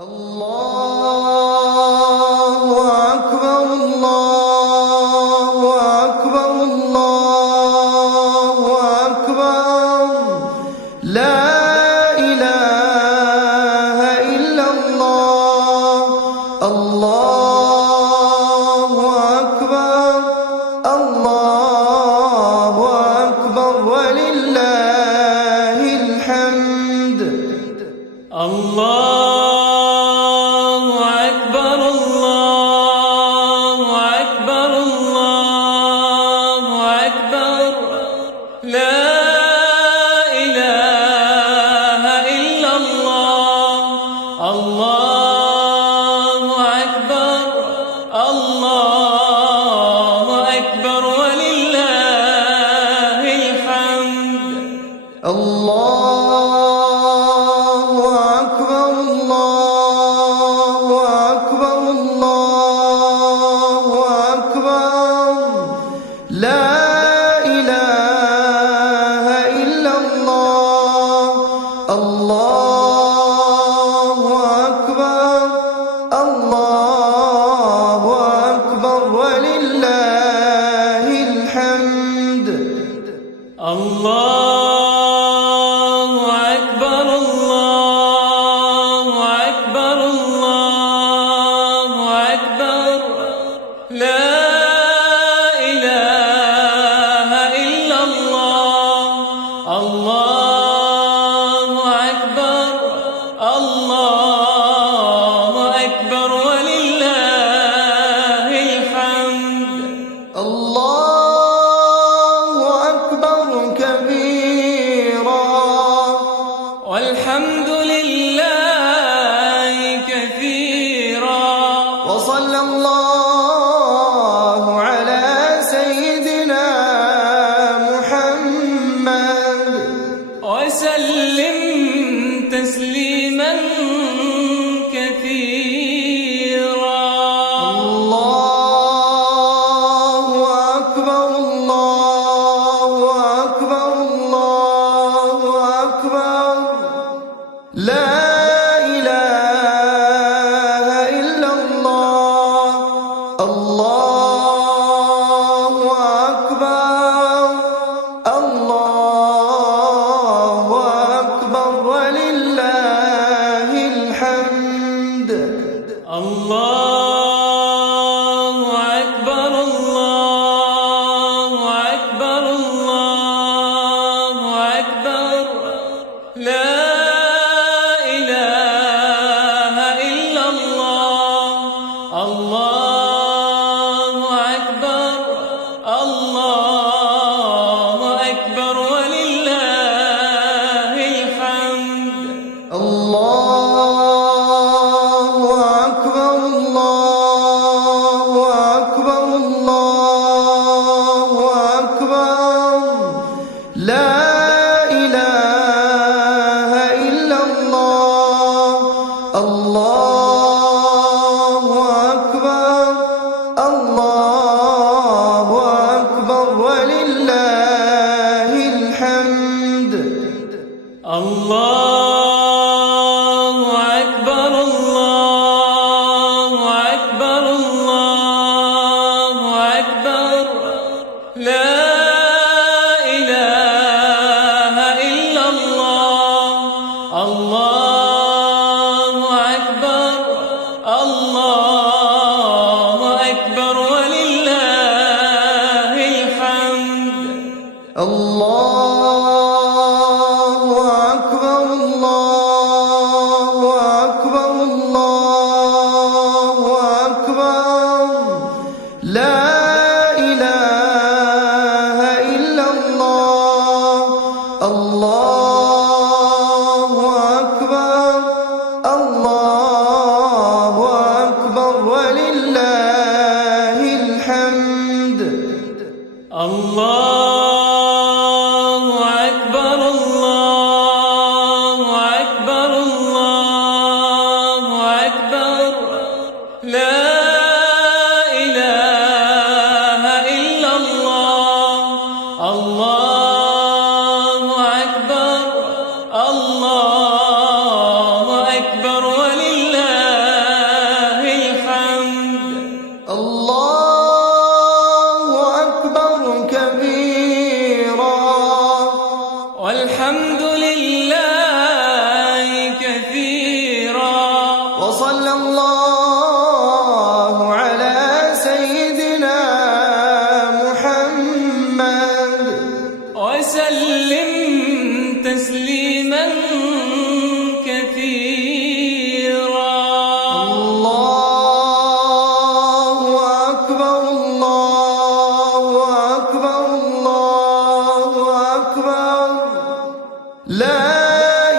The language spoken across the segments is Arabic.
الله أكبر الله أكبر الله أكبر لا إله إلا الله الله أكبر الله أكبر ولله الحمد الله والحمد لله كثيرا وصلى الله على سيدنا محمد وسلم تسليما كثيرا الله أكبر الله أكبر الله أكبر لا إله إلا الله الله أكبر الله أكبر ولله الحمد الله أكبر الله أكبر الله أكبر لا الله أكبر ولله وصلى الله على سيدنا محمد وسلم تسليما كثيرا. الله أكبر الله أكبر الله أكبر لا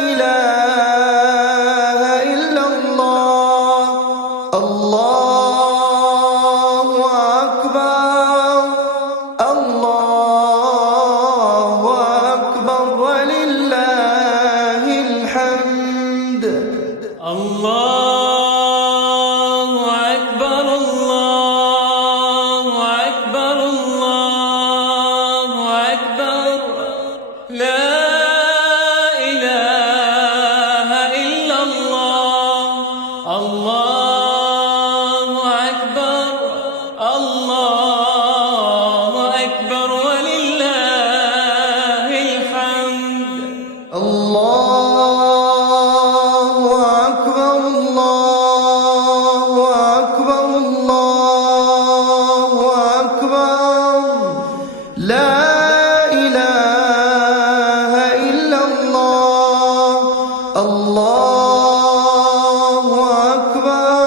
إله إلا الله. الله أكبر الله أكبر ولله الحمد. الله أكبر الله أكبر الله أكبر لا إله إلا الله. الله أكبر الله أكبر ولله الحمد. الله أكبر الله أكبر الله أكبر لا إله إلا الله. الله أكبر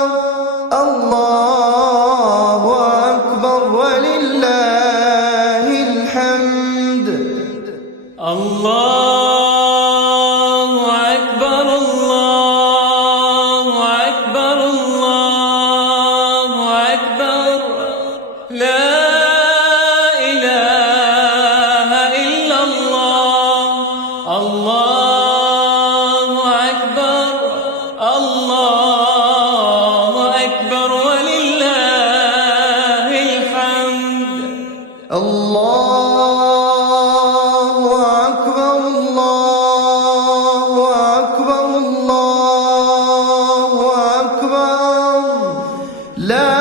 الله أكبر ولله الحمد. الله أكبر الله أكبر الله أكبر لا إله إلا الله. الله أكبر الله أكبر ولله الحمد. الله أكبر الله أكبر الله أكبر لا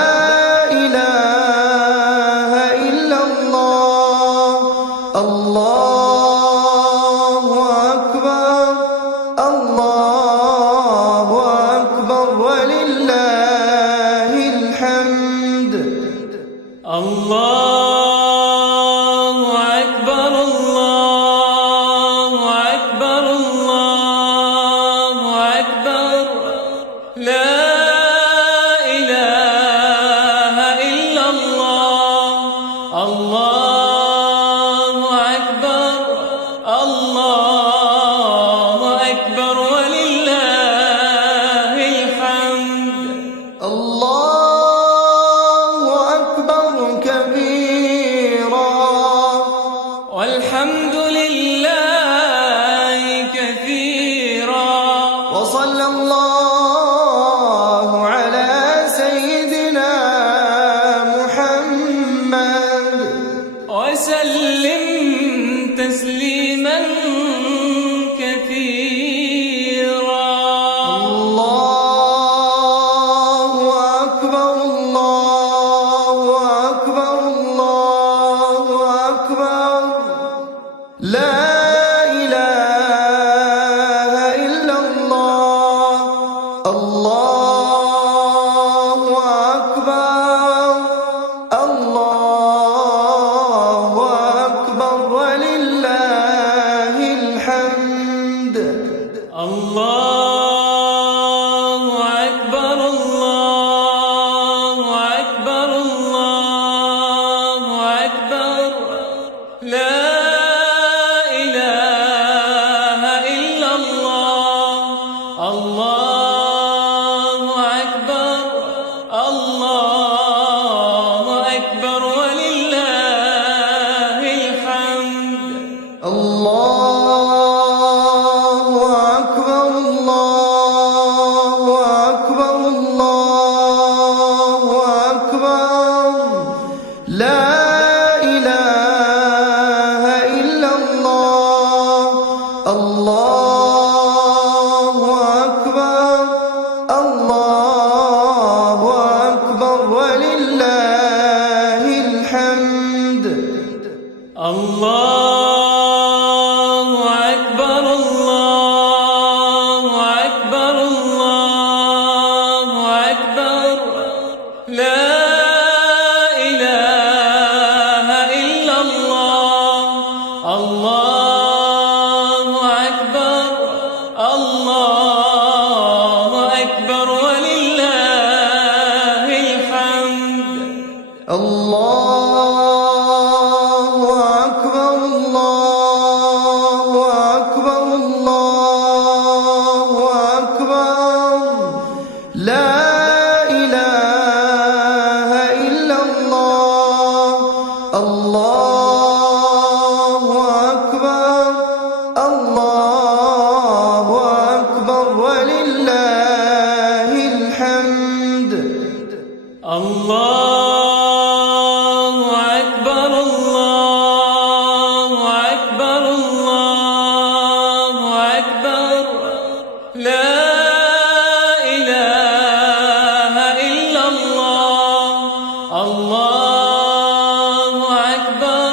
إله إلا الله. الله أكبر الله أكبر ولله الحمد. الله أكبر الله أكبر الله أكبر لا إله إلا الله. الله أكبر الله أكبر ولله الحمد. الله أكبر الله أكبر الله أكبر لا إله إلا الله الله أكبر الله أكبر ولله الحمد الله أكبر الله أكبر الله أكبر لا إله إلا الله الله أكبر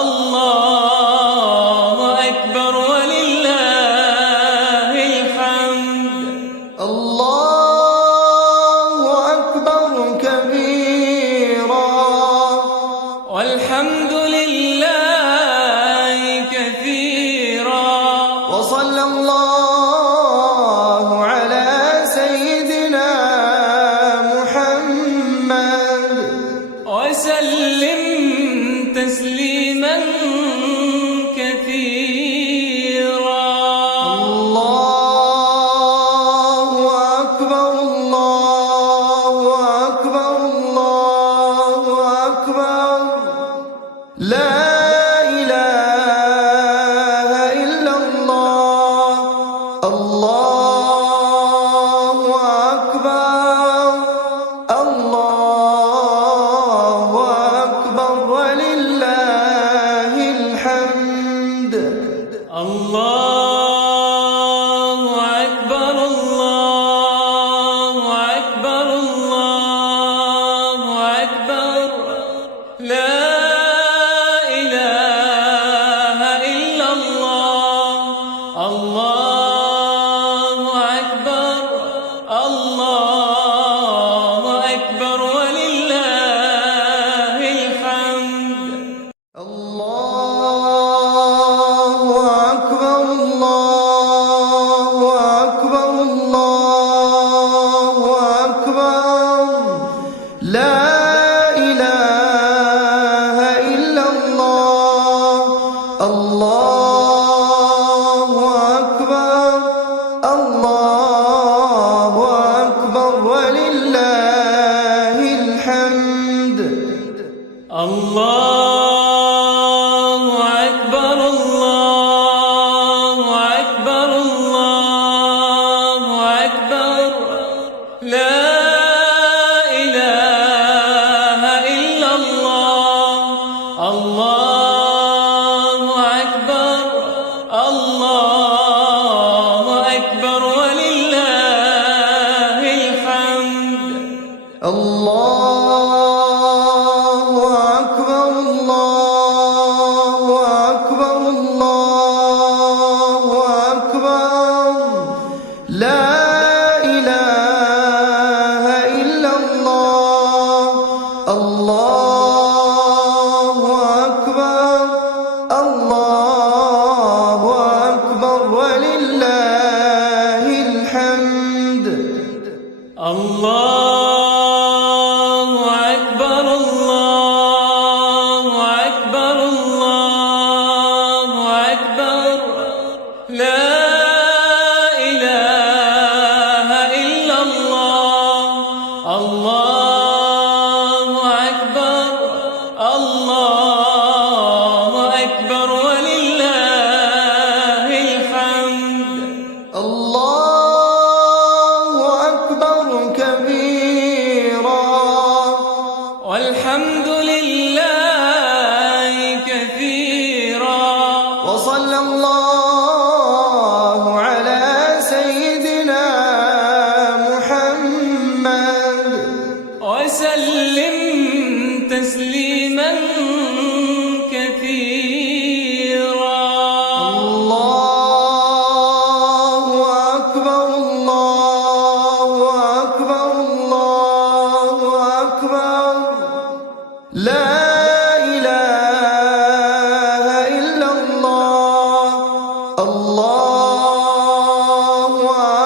الله أكبر ولله الحمد الله أكبر كبيرا والحمد لله كثيرا وصلى الله على سيدنا محمد وسلم تسليما كثيرا الله أكبر الله أكبر الله أكبر لا إله إلا الله الله أكبر الله أكبر ولله الحمد الله أكبر الله أكبر الله أكبر لا إله إلا الله الله أكبر الله أكبر ولله الحمد الله أكبر الله أكبر الله أكبر لا إله إلا الله الله أكبر الله أكبر ولله الحمد الله أكبر الله أكبر الله أكبر لا إله إلا الله الله أكبر الله أكبر ولله الحمد الله أكبر الله أكبر الله أكبر لا إله إلا الله الله أكبر الله أكبر ولله الحمد الله أكبر الله أكبر الله أكبر لا إله إلا الله الله أكبر الله أكبر ولله الحمد الله أكبر كبيرا والحمد لله كثيرا وصلى الله على سيدنا محمد وسلم تسليما كثيرا الله أكبر الله أكبر الله أكبر لا إله إلا الله الله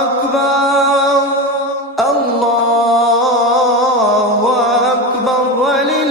أكبر الله أكبر ولله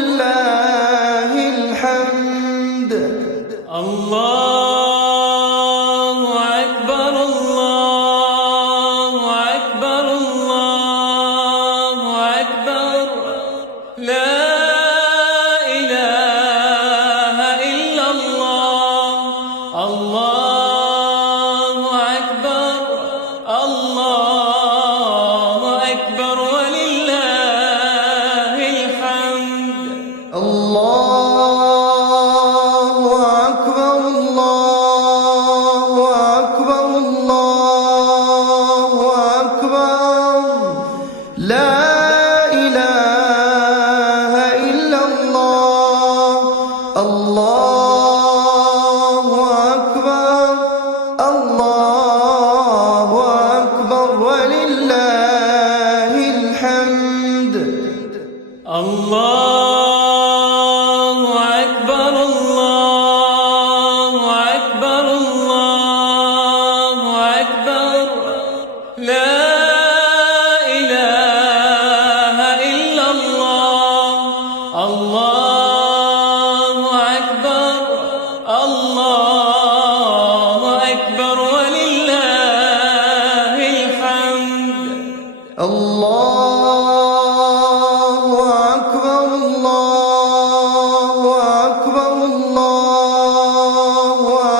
الله أكبر الله أكبر الله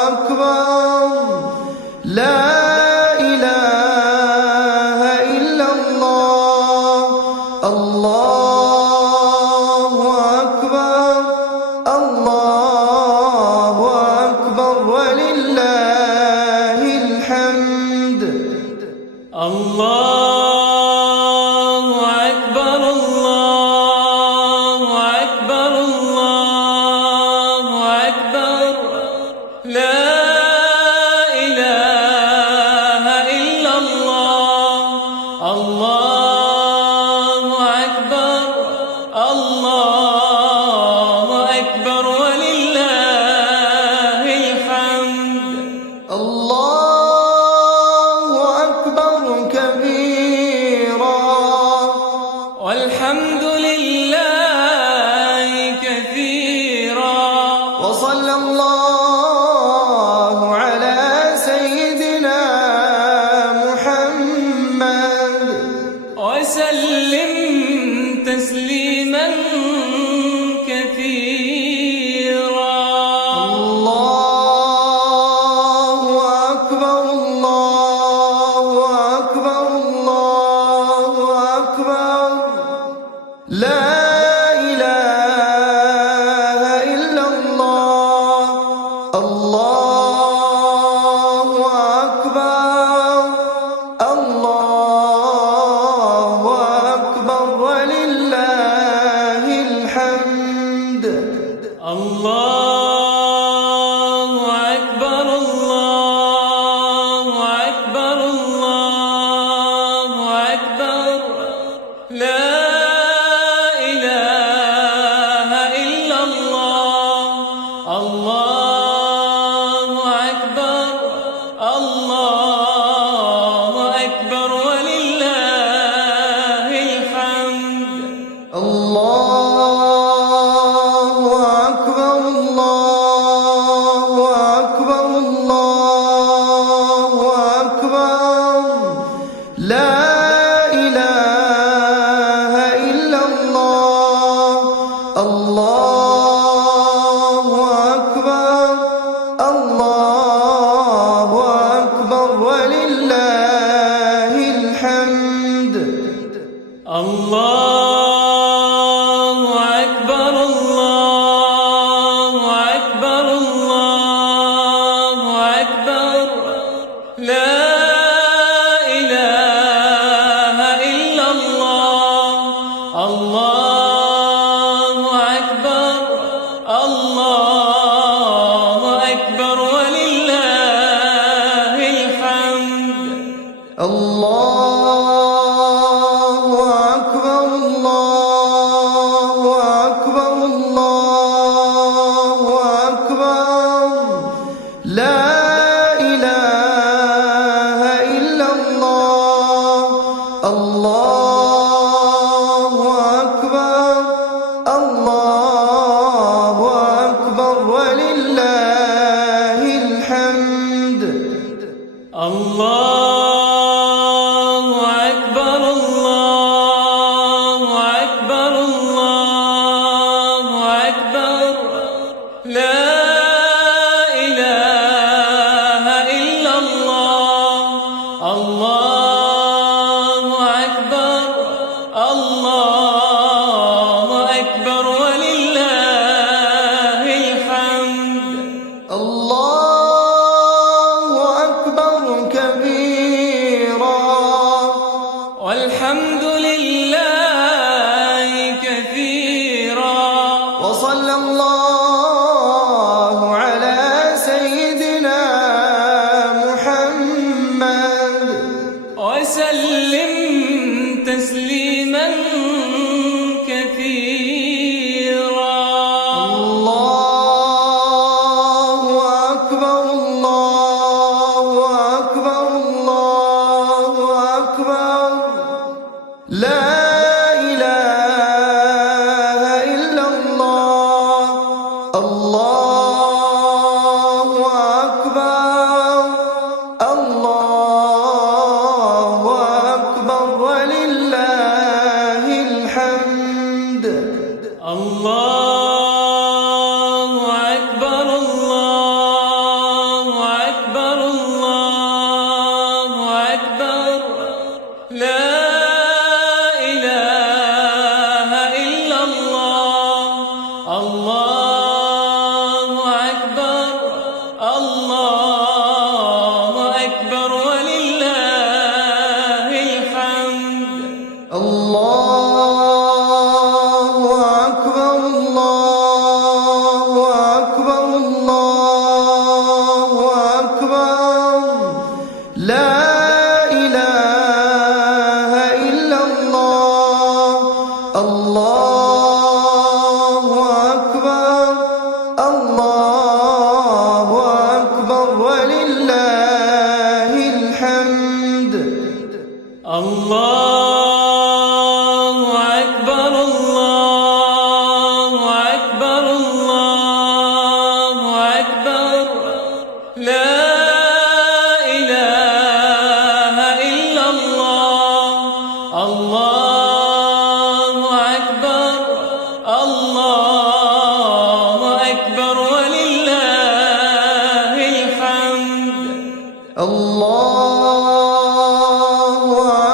أكبر لا إله إلا الله الله أكبر الله أكبر ولله الحمد الله أكبر الله أكبر الله أكبر لا إله إلا الله الله أكبر الله أكبر ولله الحمد الله أكبر كبيرا والحمد لله كثيرا وصلى الله على سيدنا محمد وسلم تسليما كثيرا الله أكبر الله أكبر الله أكبر لا إله إلا الله الله أكبر الله أكبر ولله الحمد الله أكبر الله أكبر الله أكبر لا إله إلا الله الله أكبر الله أكبر ولله الحمد الله أكبر الله أكبر الله أكبر لا إله إلا الله الله أكبر الله أكبر ولله الحمد الله أكبر الله أكبر الله أكبر لا إله إلا الله الله أكبر الله أكبر ولله الحمد الله أكبر الله أكبر الله أكبر لا إله إلا الله الله أكبر الله أكبر ولله الحمد الله أكبر الله أكبر الله أكبر لا إله إلا الله الله أكبر الله أكبر ولله الحمد الله أكبر كبيرا والحمد لله كثيرا وصلى الله على سيدنا محمد وسلم تسليما كثيرا الله أكبر الله أكبر الله أكبر لا إله إلا الله الله أكبر الله أكبر ولله الله أكبر الله أكبر الله أكبر لا إله إلا الله الله أكبر الله أكبر ولله الحمد الله أكبر الله أكبر الله أكبر لا إله إلا الله الله أكبر الله أكبر ولله الحمد الله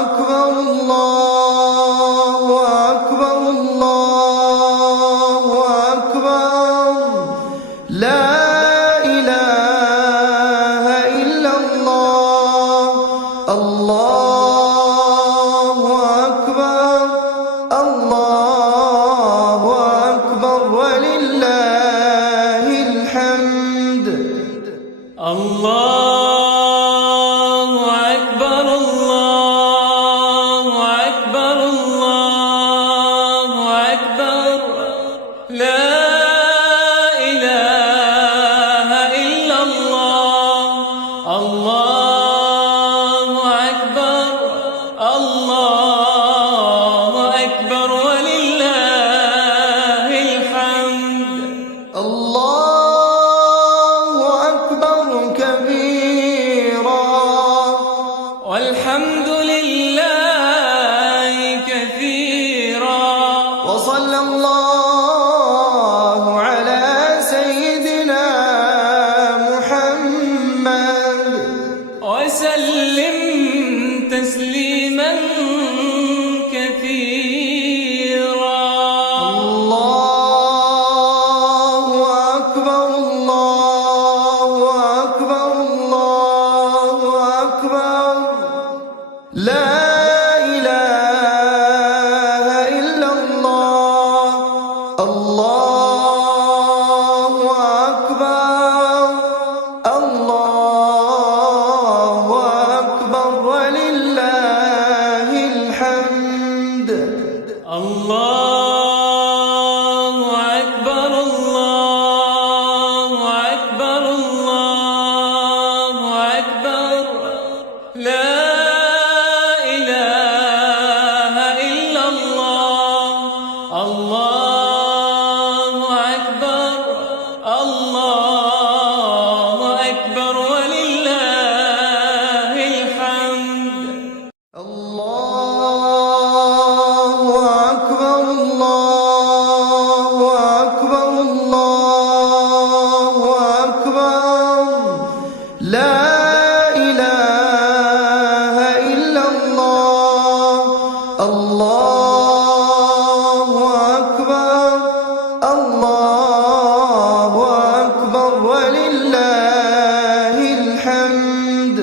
أكبر الله أكبر الله أكبر لا إله إلا الله الله أكبر الله أكبر ولله الحمد الله أكبر الله أكبر الله أكبر لا إله إلا الله الله أكبر الله أكبر ولله الحمد الله أكبر كبيرا والحمد لله كثيرا وصلى الله على سيدنا محمد وسلم تسليما كثيرا الله أكبر الله أكبر الله أكبر لا إله إلا الله الله أكبر الله أكبر ولله الحمد الله أكبر الله أكبر الله أكبر لا إله إلا الله الله أكبر الله أكبر ولله الحمد الله أكبر الله أكبر الله أكبر لا إله إلا الله الله أكبر الله أكبر ولله الحمد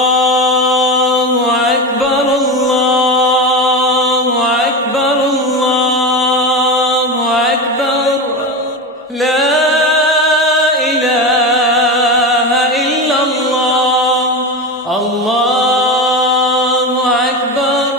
الله أكبر الله أكبر الله أكبر لا إله إلا الله الله أكبر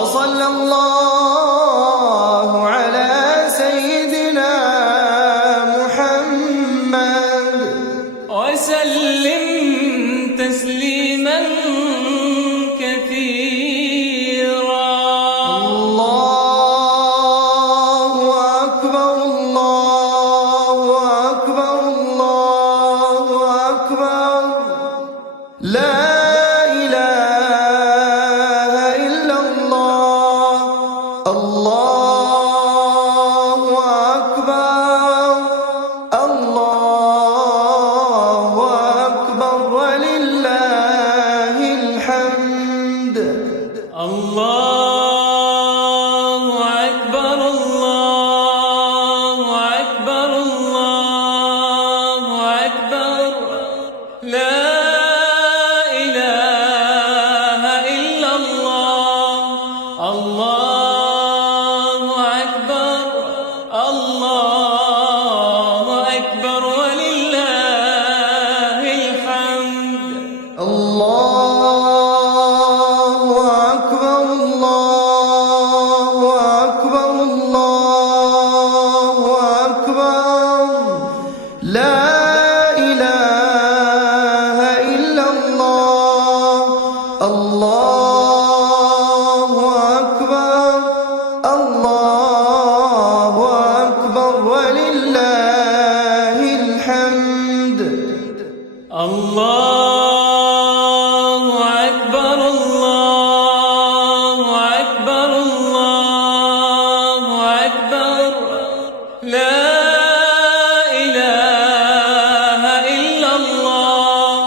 وصلى الله على سيدنا محمد وسلم تسليما كثيرا. الله أكبر الله أكبر الله أكبر لا إله إلا الله. الله أكبر الله أكبر ولله الحمد. الله أكبر الله أكبر الله أكبر لا إله إلا الله. الله أكبر الله أكبر ولله الحمد. الله أكبر الله أكبر الله أكبر لا إله إلا الله. الله أكبر الله أكبر ولله الحمد. الله أكبر الله أكبر الله أكبر لا إله إلا الله.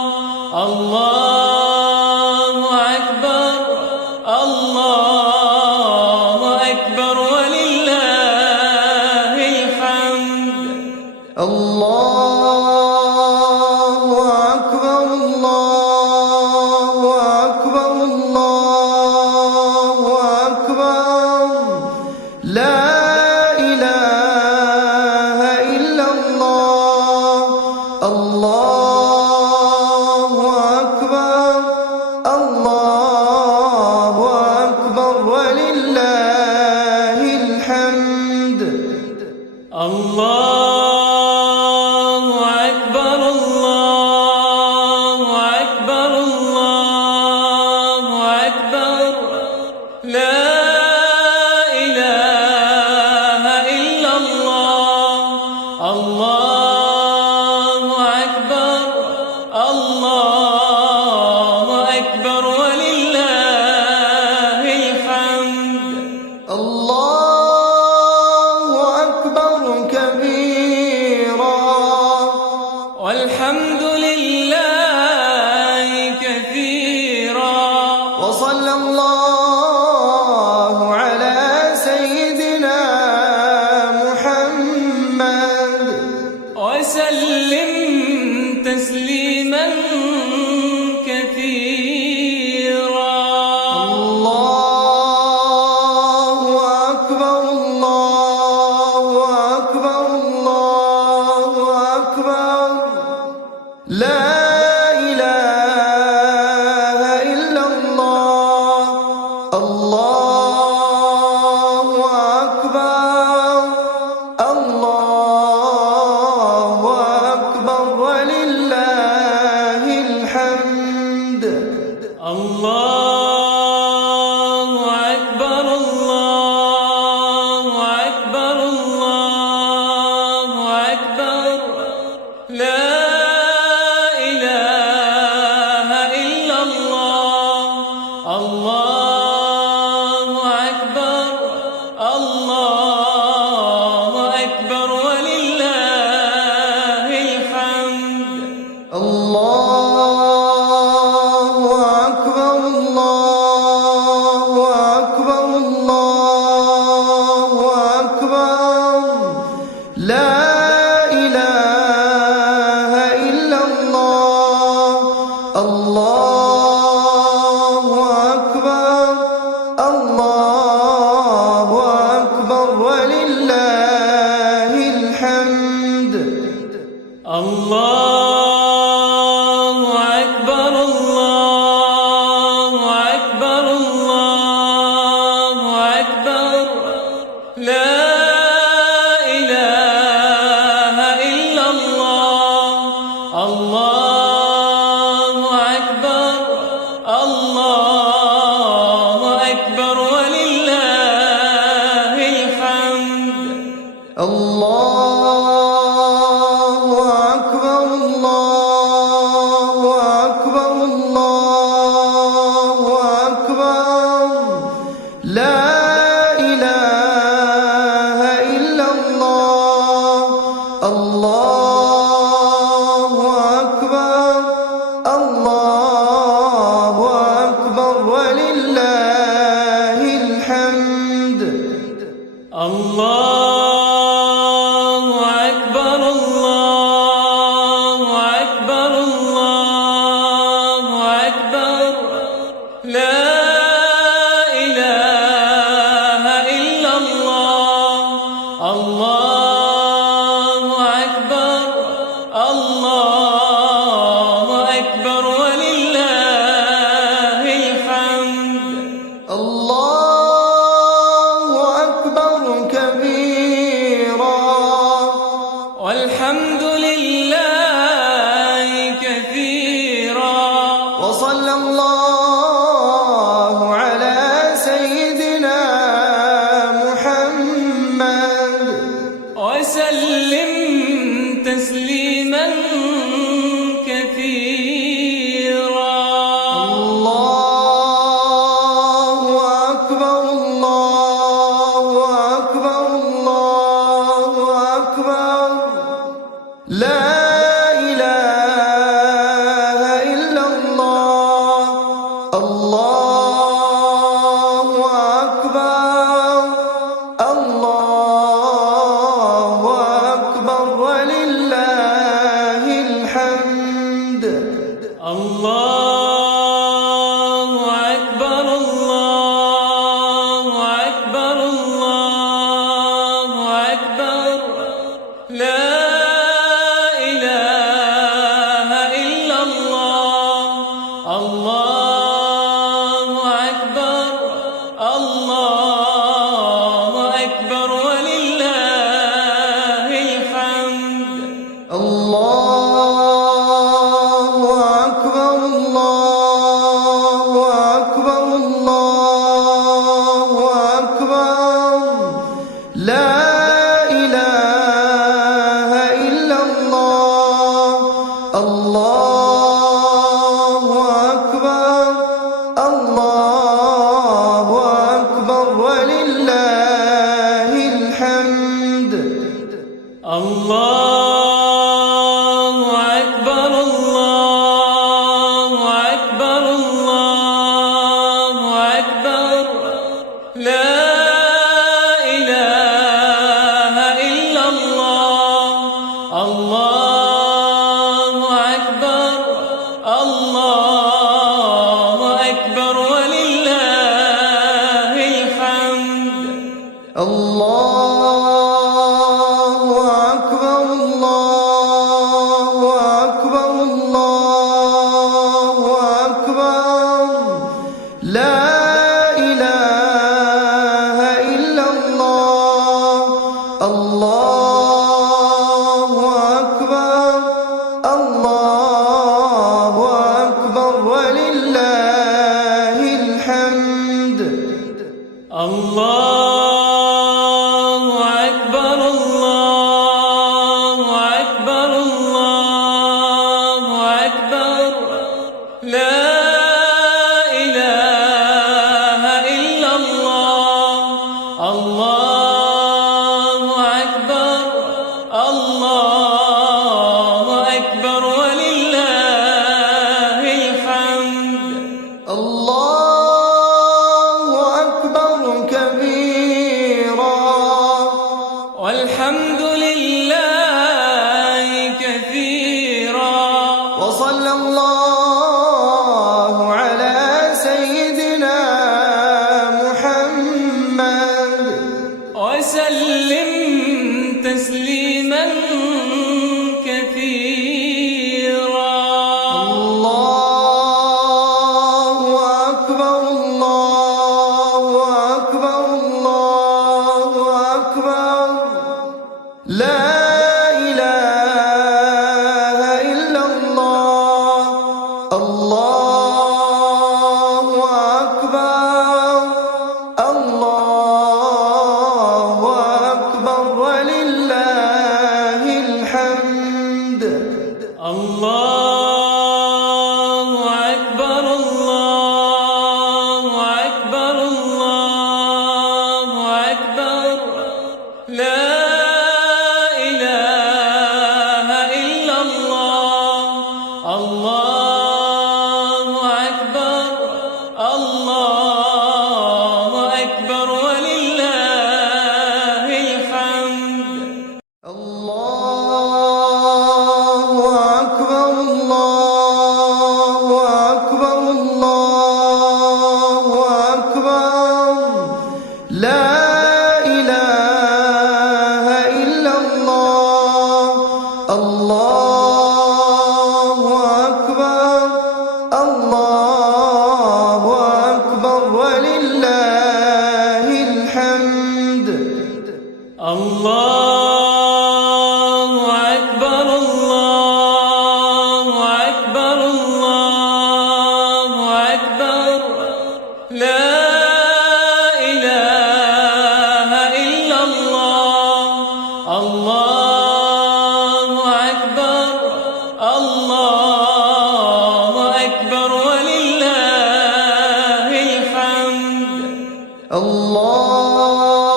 الله أكبر الله أكبر ولله الحمد. الله أكبر الله أكبر الله أكبر لا إله إلا الله. الله أكبر الله أكبر ولله الحمد. الله أكبر الله أكبر الله أكبر لا إله إلا الله. الله أكبر الله أكبر ولله الحمد. الله أكبر كبيرا والحمد لله كثيرا. وصلى الله على سيدنا محمد وسلم تسليما كثيرا. الله أكبر الله أكبر الله أكبر لا إله إلا الله. الله أكبر الله أكبر ولله الحمد. الله أكبر الله أكبر الله أكبر لا إله إلا الله. الله أكبر الله أكبر ولله الحمد. الله أكبر الله أكبر الله أكبر لا إله إلا الله. الله أكبر الله أكبر ولله الحمد. الله أكبر الله أكبر الله الله أكبر الله أكبر الله أكبر لا إله إلا الله الله أكبر الله أكبر ولله الحمد الله أكبر الله أكبر الله أكبر لا إله إلا الله الله أكبر الله أكبر ولله الحمد الله أكبر كبيرا والحمد لله كثيرا وصلى الله على سيدنا محمد وسلم تسليما كثيرا الله أكبر الله أكبر الله أكبر لا إله إلا الله الله أكبر الله أكبر ولله الحمد الله أكبر الله أكبر الله أكبر لا إله إلا الله الله أكبر الله أكبر ولله الحمد الله أكبر الله أكبر الله أكبر لا إله إلا الله الله أكبر الله أكبر ولله الحمد الله أكبر الله أكبر الله أكبر لا إله إلا الله الله أكبر الله أكبر ولله الحمد الله أكبر الله أكبر الله أكبر لا إله إلا الله الله أكبر الله أكبر ولله الحمد الله أكبر الله أكبر الله أكبر لا إله إلا الله الله أكبر الله أكبر ولله الحمد الله أكبر كبيرا والحمد لله كثيرا وصلى الله على سيدنا محمد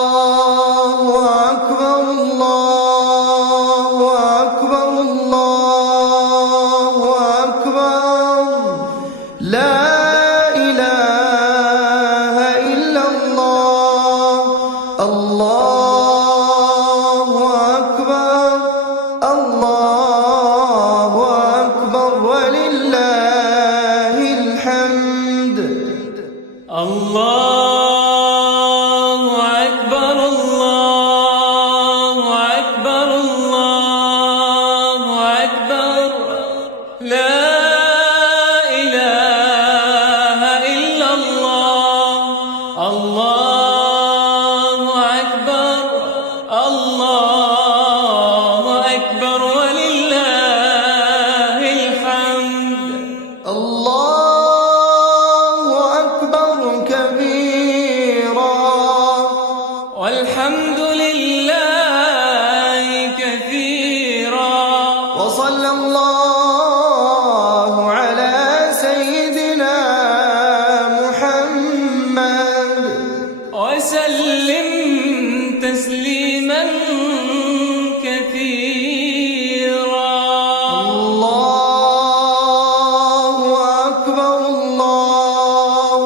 الله أكبر الله أكبر الله أكبر لا إله إلا الله الله أكبر الله أكبر ولله الحمد الله أكبر الله أكبر الله أكبر لا إله إلا الله الله أكبر الله أكبر ولله الحمد الله أكبر كبيرا والحمد لله كثيرا وصلى الله على سيدنا محمد وسلم تسليما كثيرا الله أكبر الله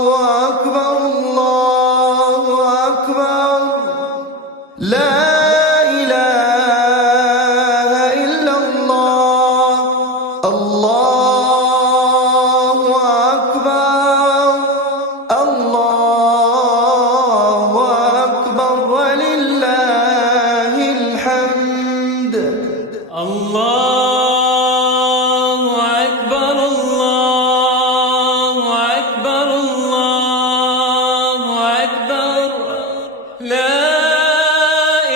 أكبر الله أكبر لا إله إلا الله الله أكبر الله أكبر ولله الحمد الله أكبر الله أكبر الله أكبر لا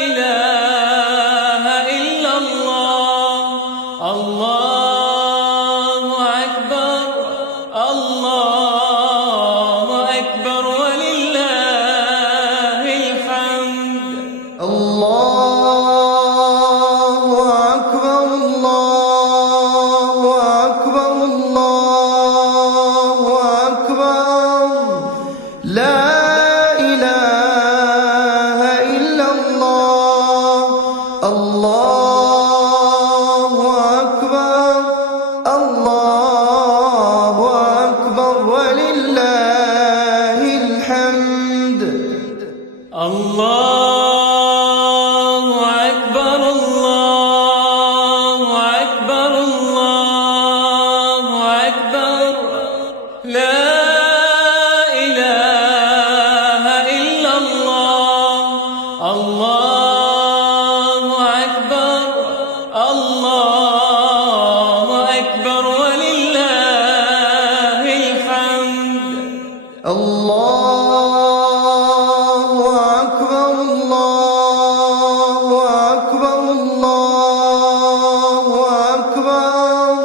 إله إلا الله الله أكبر الله أكبر ولله الحمد الله أكبر الله أكبر الله أكبر لا إله إلا الله الله أكبر الله أكبر ولله الحمد الله أكبر الله أكبر الله أكبر لا إله إلا الله الله أكبر الله أكبر ولله الحمد الله أكبر الله أكبر الله أكبر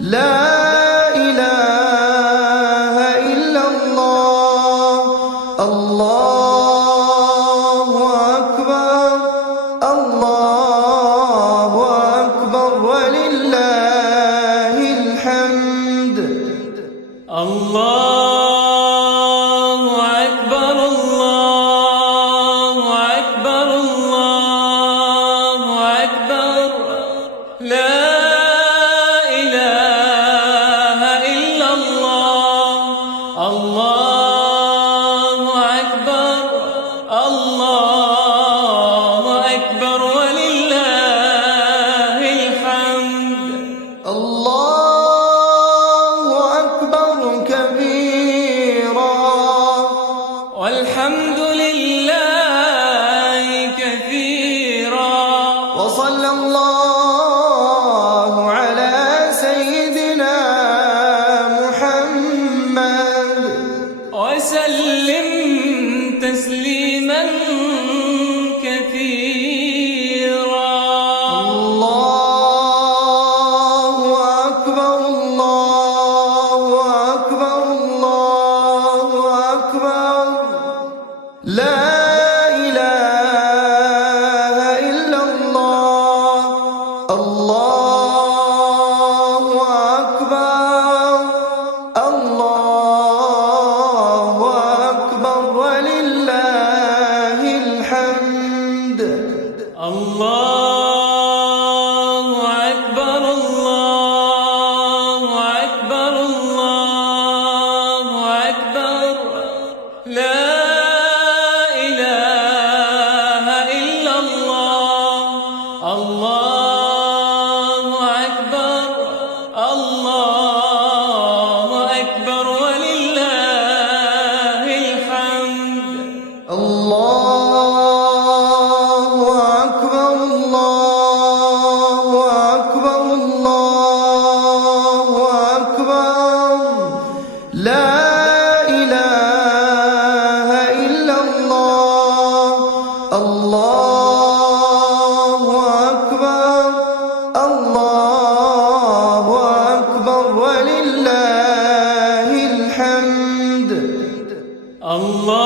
لا إله إلا الله الله أكبر الله أكبر ولله الحمد الله أكبر الله أكبر الله أكبر لا إله إلا الله الله أكبر الله أكبر ولله الحمد الله أكبر كبيرا والحمد لله كثيرا وصلى الله على سيدنا محمد وسلم تسليما كثيرا الله أكبر الله أكبر الله أكبر لا إله إلا الله الله أكبر الله أكبر ولله الله أكبر الله أكبر الله أكبر لا إله إلا الله الله أكبر الله أكبر ولله الحمد الله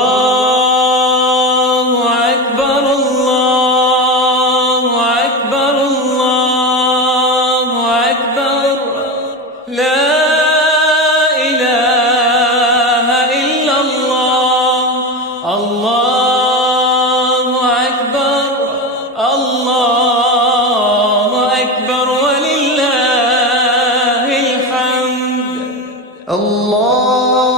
أكبر الله أكبر الله أكبر لا إله إلا الله الله أكبر الله أكبر ولله الحمد الله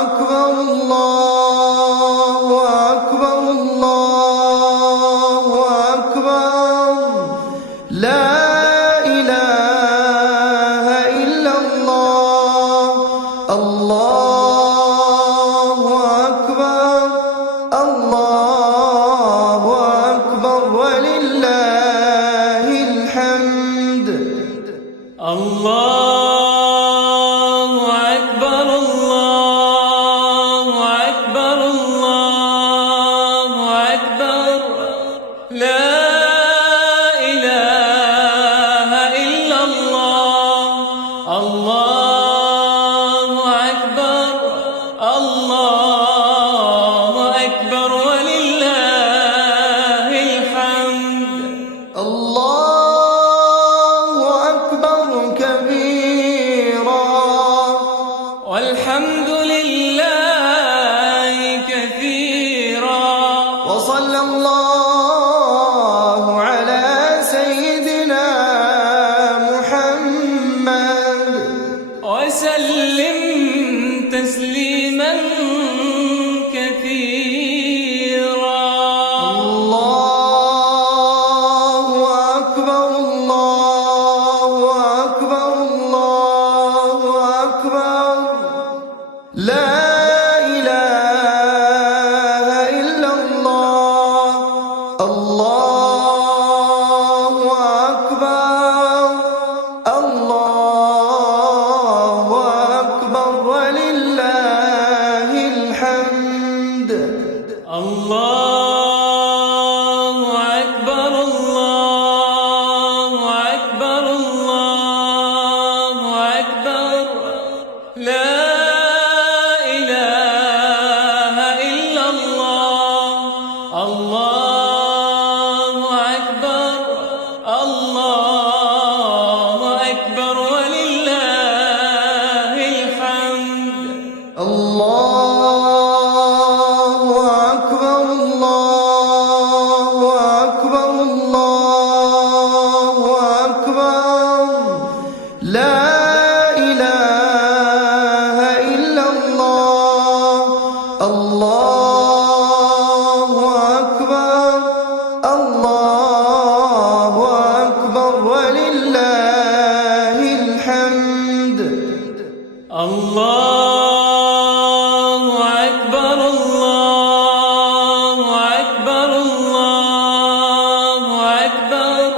أكبر الله أكبر الله أكبر لا إله إلا الله الله أكبر الله أكبر ولله الحمد الله أكبر الله أكبر الله أكبر لا إله إلا الله الله أكبر الله أكبر ولله الحمد الله أكبر كبيرا والحمد لله كثيرا وصلى الله على سيدنا محمد وسلم تسليما كثيرا الله أكبر الله أكبر الله أكبر لا إله إلا الله الله أكبر الله أكبر ولله الحمد الله أكبر الله أكبر الله أكبر لا إله إلا الله الله أكبر الله أكبر ولله الحمد الله أكبر الله أكبر الله أكبر لا إله إلا الله الله أكبر الله أكبر ولله الحمد الله أكبر الله أكبر الله أكبر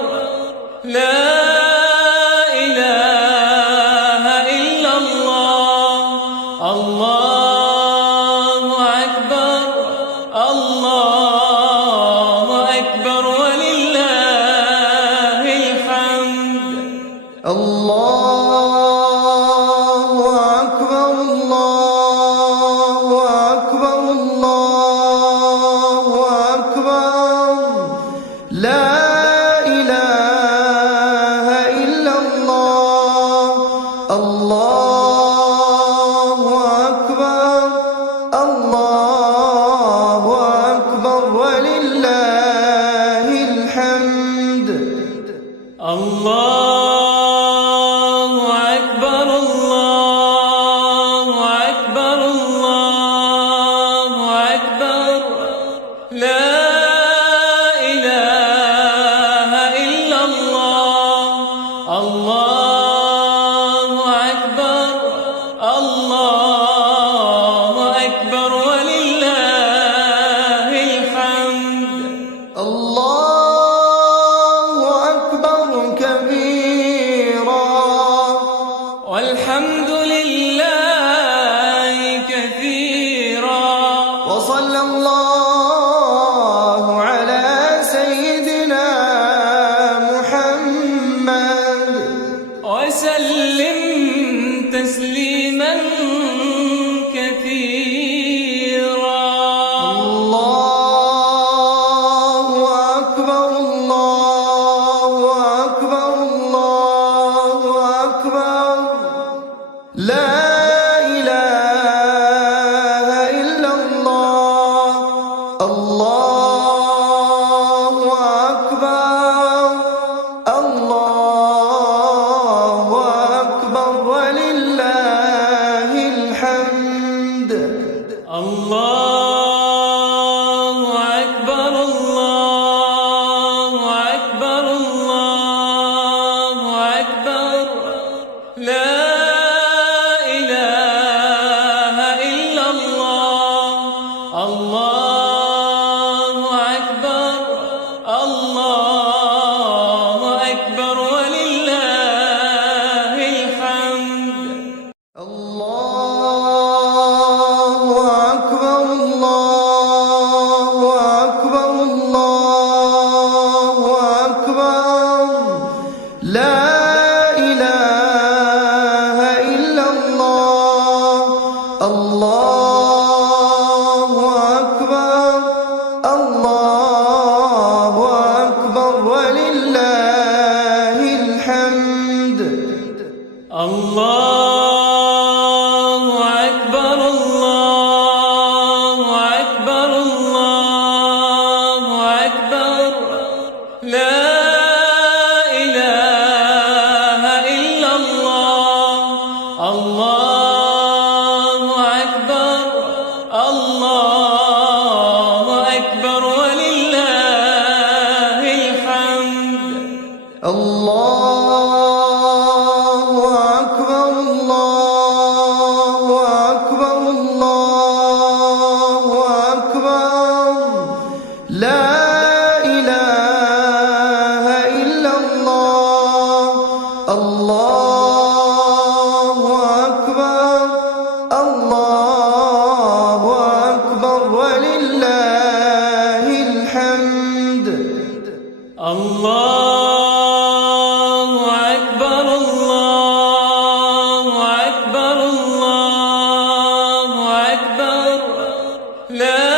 لا إله إلا الله الله أكبر الله أكبر ولله الحمد الله أكبر الله أكبر الله أكبر لا إله إلا الله الله أكبر الله أكبر ولله الحمد الله أكبر الله أكبر الله أكبر لا إله إلا الله الله أكبر الله أكبر ولله وصلى الله على سيدنا محمد وسلم تسليما كثيرا. الله أكبر الله أكبر الله أكبر لا إله إلا الله. الله أكبر الله أكبر ولله الحمد. الله أكبر الله أكبر الله أكبر لا إله إلا الله. الله أكبر الله أكبر ولله الحمد. الله أكبر الله أكبر الله أكبر لا إله إلا الله. الله أكبر الله أكبر ولله الحمد. الله أكبر الله أكبر الله أكبر لا إله إلا الله. الله أكبر الله أكبر ولله الحمد. الله أكبر الله أكبر الله أكبر لا إله إلا الله. الله أكبر الله أكبر ولله الحمد. الله أكبر الله أكبر الله أكبر لا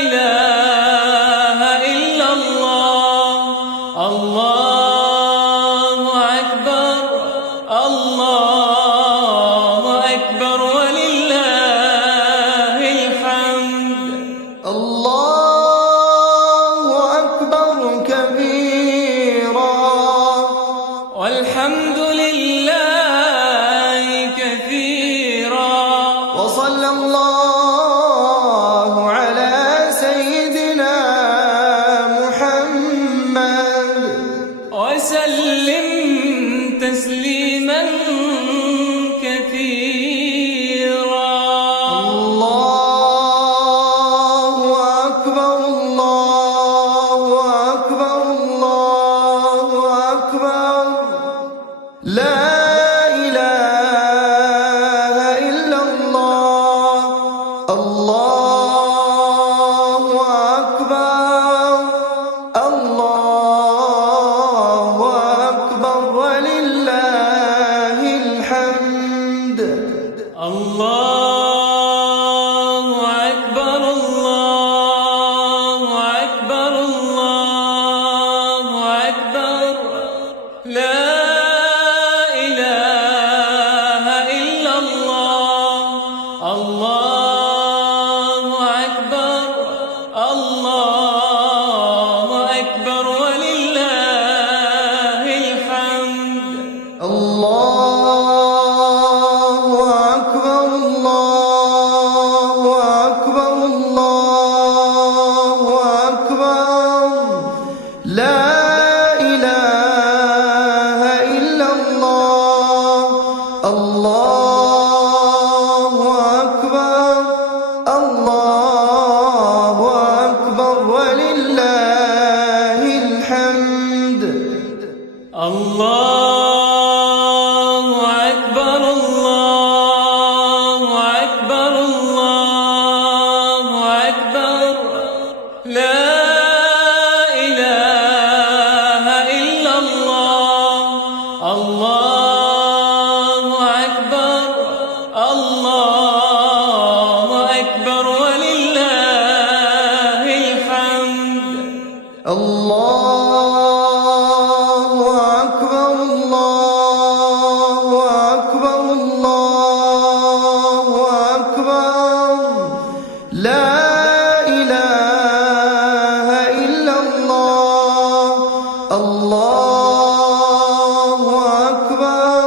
إله إلا الله. الله أكبر الله أكبر ولله الحمد. الله أكبر كبيرا الله أكبر الله أكبر الله أكبر لا إله إلا الله الله أكبر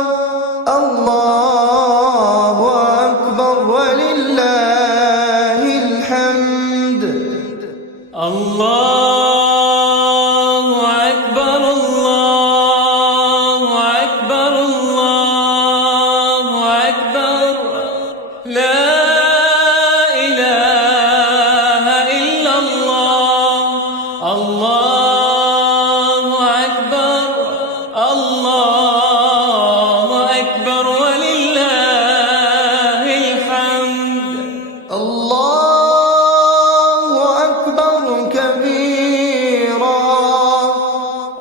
الله أكبر ولله الحمد الله أكبر الله أكبر الله أكبر لا إله إلا الله الله أكبر الله أكبر ولله الحمد الله أكبر كبيرا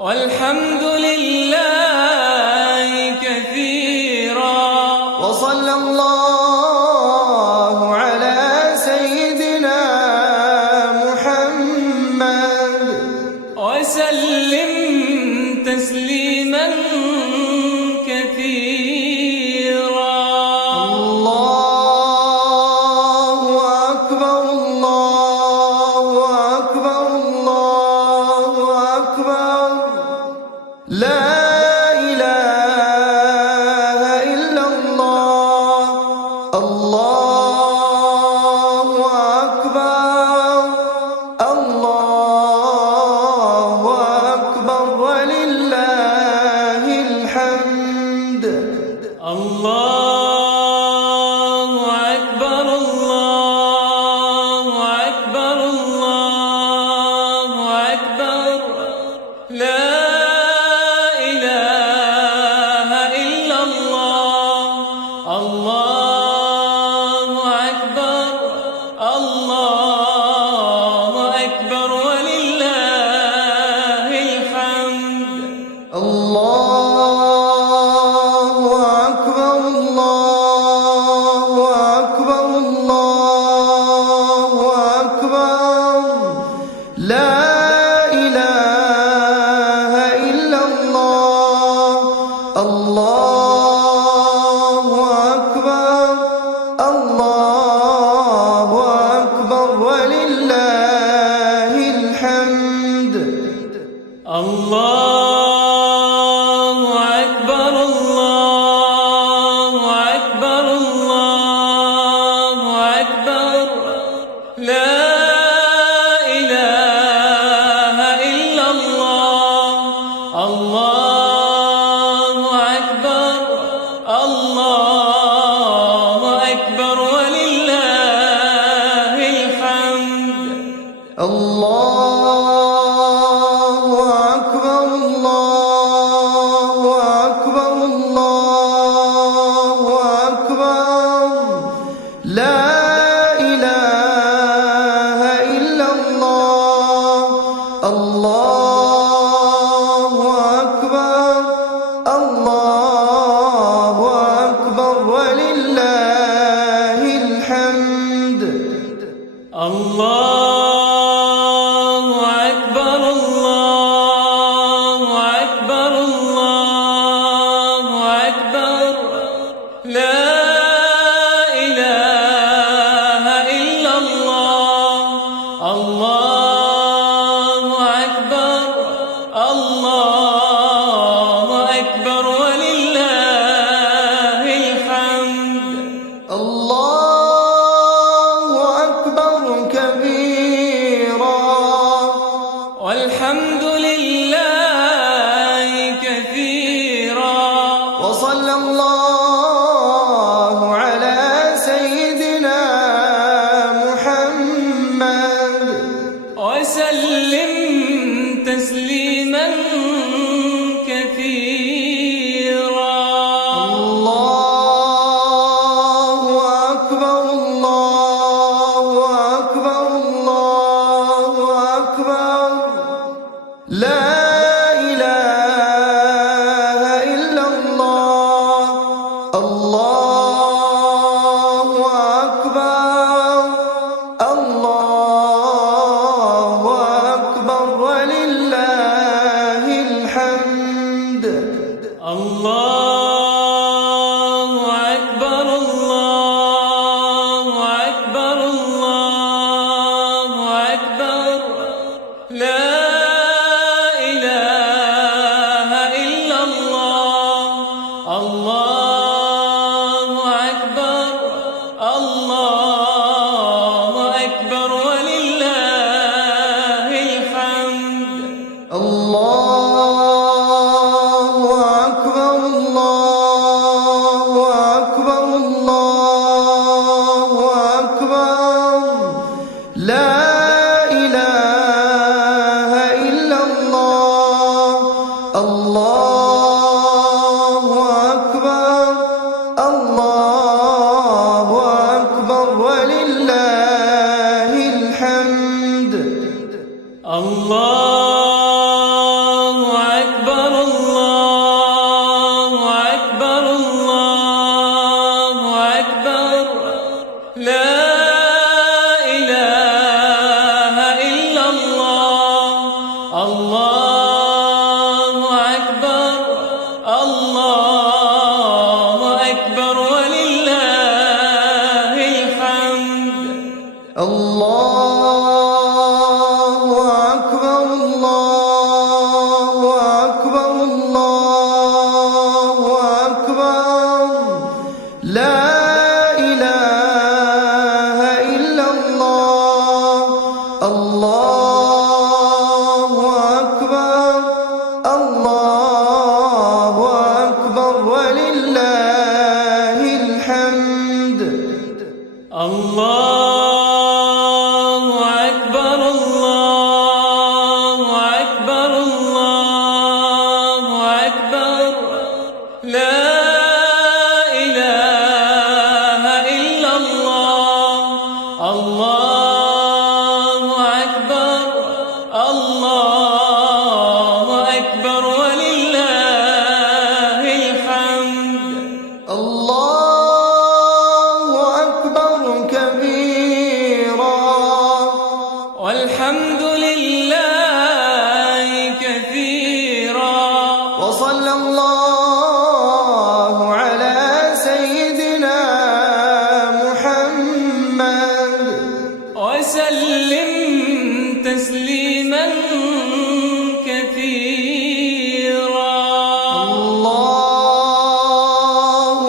والحمد لله كثيرا وصلى الله على سيدنا محمد وسلم تسليما كثيرا الله أكبر الله أكبر الله أكبر لا إله إلا الله الله أكبر الله أكبر ولله الحمد الله أكبر الله أكبر الله أكبر لا إله إلا الله الله أكبر الله أكبر ولله الحمد الله أكبر الله أكبر الله أكبر لا إله إلا الله الله أكبر الله أكبر ولله الحمد الله أكبر الله أكبر الله أكبر لا إله إلا الله الله أكبر الله أكبر ولله الحمد الله أكبر الله أكبر الله أكبر لا إله إلا الله الله أكبر الله أكبر ولله الحمد الله أكبر الله أكبر الله أكبر لا إله إلا الله الله أكبر الله أكبر ولله الحمد الله أكبر كبيرا والحمد لله كثيرا وصلى الله على سيدنا محمد وسلم تسليما كثيرا الله أكبر الله أكبر الله أكبر لا إله إلا الله الله أكبر الله أكبر ولله لا إله إلا الله. الله أكبر الله أكبر ولله الحمد. الله أكبر الله أكبر الله أكبر لا إله إلا الله. الله أكبر الله أكبر ولله الحمد. الله أكبر الله أكبر الله أكبر لا إله إلا الله. الله أكبر الله أكبر ولله الحمد. الله أكبر الله أكبر الله أكبر لا إله إلا الله. الله أكبر الله أكبر ولله الحمد. الله أكبر كبيرا والحمد لله كثيرا وصلى الله على سيدنا محمد وسلم تسليما كثيرا. الله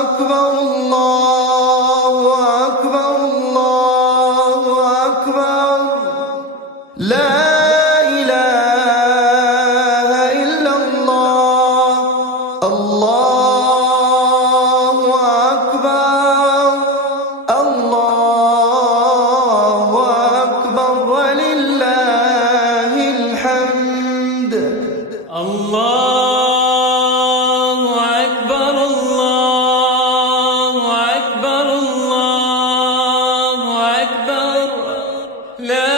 أكبر الله أكبر الله أكبر لا إله إلا الله. الله أكبر الله أكبر ولله الحمد. الله أكبر الله أكبر الله أكبر لا